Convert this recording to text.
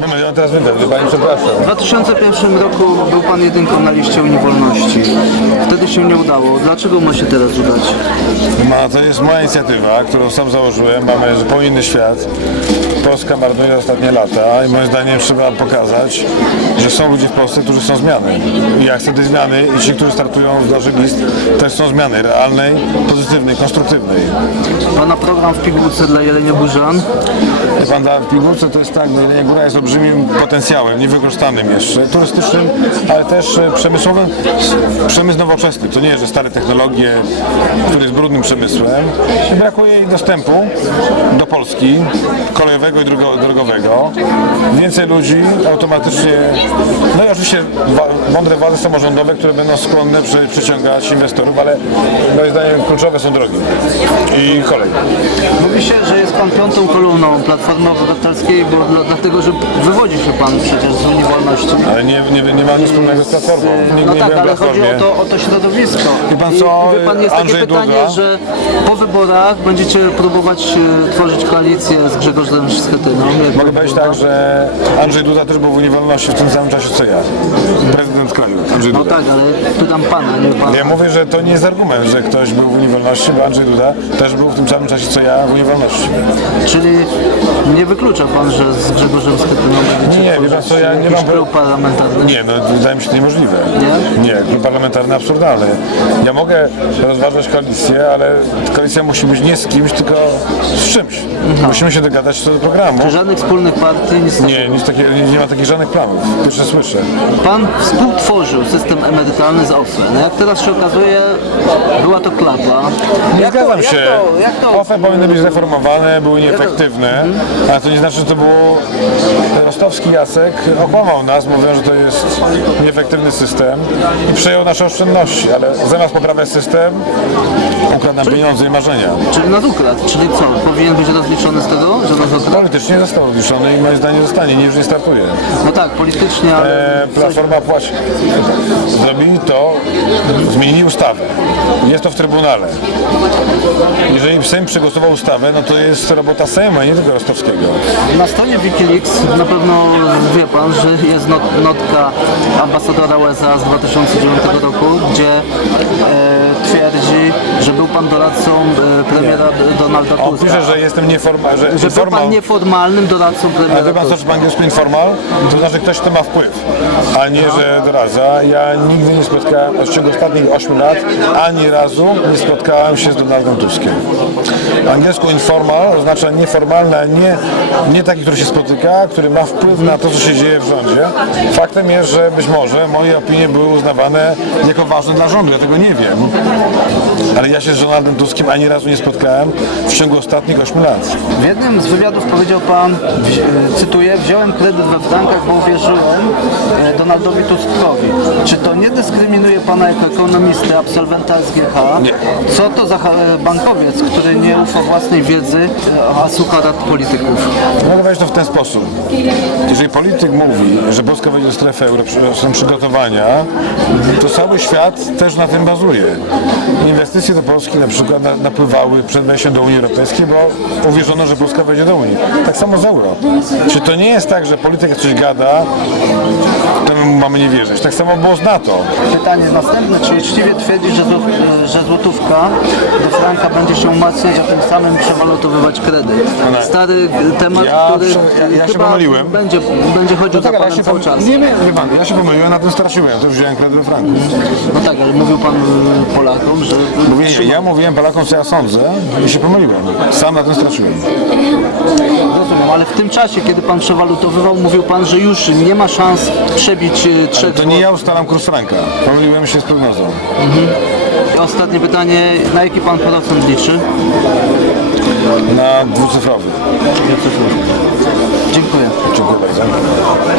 Ja teraz przepraszam. W 2001 roku był Pan jedynką na liście Unii. Wtedy się nie udało. Dlaczego ma się teraz udać? Ma, to jest moja inicjatywa, którą sam założyłem. Mamy zupełnie inny świat. Polska marnuje ostatnie lata i moim zdaniem trzeba pokazać, że są ludzie w Polsce, którzy chcą zmiany. I ja chcę tej zmiany i ci, którzy startują z naszych list, też chcą zmiany realnej, pozytywnej, konstruktywnej. Pana program w pigułce dla Jelenia Burzan. Pan, dla Pigułce to jest tak, no Jelenia Góra jest olbrzymim potencjałem, niewykorzystanym jeszcze, turystycznym, ale też e, przemysłowym, przemysł nowoczesny. To nie jest, że stare technologie, który jest brudnym przemysłem. I Brakuje jej dostępu do Polski, kolejowego i drogo, drogowego. Więcej ludzi automatycznie, no i oczywiście mądre władze samorządowe, które będą skłonne przy, przyciągać inwestorów, ale moim zdaniem kluczowe są drogi i kolej. Mówi się, że jest Pan piątą kolumną Platformy Obywatelskiej, bo dla, dlatego, że wywodzi się Pan przecież z Unii Wolności. Ale nie, nie, nie ma nic wspólnego z Platformą. Nigdy No nie tak, ale chodzi o to, o to środowisko. Wie pan I- co, I wie Pan, jest takie Andrzej pytanie, Duda? Że po wyborach będziecie próbować e, tworzyć koalicję z Grzegorzem Schetyną. Jak Mogę powiedzieć wygląda? tak, że Andrzej Duda też był w Unii Wolności w tym samym czasie co ja. Prezydent kraju, Andrzej No Duda. tak, ale pytam Pana, nie Pana. Ja mówię, że to nie jest argument, że ktoś był w Unii Wolności, bo Andrzej Duda też był w tym samym czasie co ja w Unii Wolności. Czyli nie wyklucza Pan, że z Grzegorzem Schetyną będziecie Nie, wie tworzyć pan co, ja nie jakiś mam- klub parlamentarny? Nie, no wydaje mi się to niemożliwe. Nie? Nie, klub parlamentarny absurdalny. Ja mogę rozważać koalicję, ale koalicja musi być nie z kimś, tylko z czymś. Musimy się dogadać co do programu. Czy żadnych wspólnych partii, takiego? Nie, nic takiego, nie, nie ma takich żadnych planów. Pierwsze słyszę. Pan współtworzył system emerytalny z OFE. No jak teraz się okazuje, była to klapa. Nie Jak zgadzam to, się. Jak to, jak to? OFE powinny być zreformowane, były nieefektywne, ale to nie znaczy, że to było... Rostowski Jacek okłamał nas, mówiąc, że to jest nieefektywny system i przejął nasze oszczędności, ale zamiast poprawiać system, ukradł nam pieniądze i marzenia. Czyli nas ukradł, czyli co? Powinien być rozliczony z tego, że nas ukradł? Politycznie został odliczony i moim zdaniem zostanie, nie już nie startuje. No tak, politycznie, ale... E, Platforma płaci. Zrobili to, zmienili ustawę. Jest to w Trybunale. Jeżeli Sejm przegłosował ustawę, no to jest robota Sejmu, a nie tylko Rostowskiego. Na stronie Wikileaks na pewno wie Pan, że jest not, notka ambasadora USA z 2009 roku, gdzie e, twierdzi, że był Pan doradcą e, premiera Donalda On Tuska. pisze, że jestem nieformal, że, że był. Pan nieformalnym doradcą Ale premiera wie pan co, po angielsku informal? To znaczy ktoś, kto ma wpływ, a nie, że doradza. Ja nigdy nie spotkałem, w ciągu ostatnich 8 lat, ani razu nie spotkałem się z Donaldem Tuskiem. Angielsku informal oznacza nieformalny, a nie, nie taki, który się spotyka, który ma wpływ na to, co się dzieje w rządzie. Faktem jest, że być może moje opinie były uznawane jako ważne dla rządu, ja tego nie wiem. Ale ja się z Donaldem Tuskiem ani razu nie spotkałem w ciągu ostatnich 8 lat. W jednym z wywiadów powiedział Pan, wzi- e, cytuję, wziąłem kredyt we frankach, bo uwierzyłem e, Donaldowi Tuskowi. Czy to nie dyskryminuje Pana jako ekonomisty, absolwenta SGH? Nie. Co to za ha- e, bankowiec, który nie ufa własnej wiedzy, a słucha rad polityków? Mogę powiedzieć to w ten sposób. Jeżeli polityk mówi, że Polska wejdzie do strefy euro, są przygotowania, to cały świat też na tym bazuje. Inwestycje do Polski na przykład na- napływały przed wejściem do Unii Europejskiej, bo uwierzono, że Polska wejdzie do Unii. Tak samo z euro. Czy to nie jest tak, że polityk jak coś gada, to my mu mamy nie wierzyć. Tak samo było z NATO. Pytanie następne, czy uczciwie twierdzi, że, że złotówka do franka będzie się umacniać, a tym samym przewalutowywać kredyt? No. Stary temat, Ja który ja- ja się pomyliłem. Będzie, będzie chodził za ale Panem cały pom- czas. Nie, nie, wie pan, ja się pomyliłem, na tym straciłem. To wziąłem kredyt we franku. No tak, ale mówił Pan e, Polakom, że... Mówię, nie, ja mówiłem Polakom, co ja sądzę i się pomyliłem. Sam na tym straciłem. Rozumiem, ale w tym czasie, kiedy Pan przewalutowywał, mówił Pan, że już nie ma szans przebić e, trzech To nie ja ustalam kurs franka. Pomyliłem się z prognozą. I Ostatnie pytanie, na jaki Pan procent liczy? Na dwucyfrowy. Dziękuję. Dziękuję bardzo.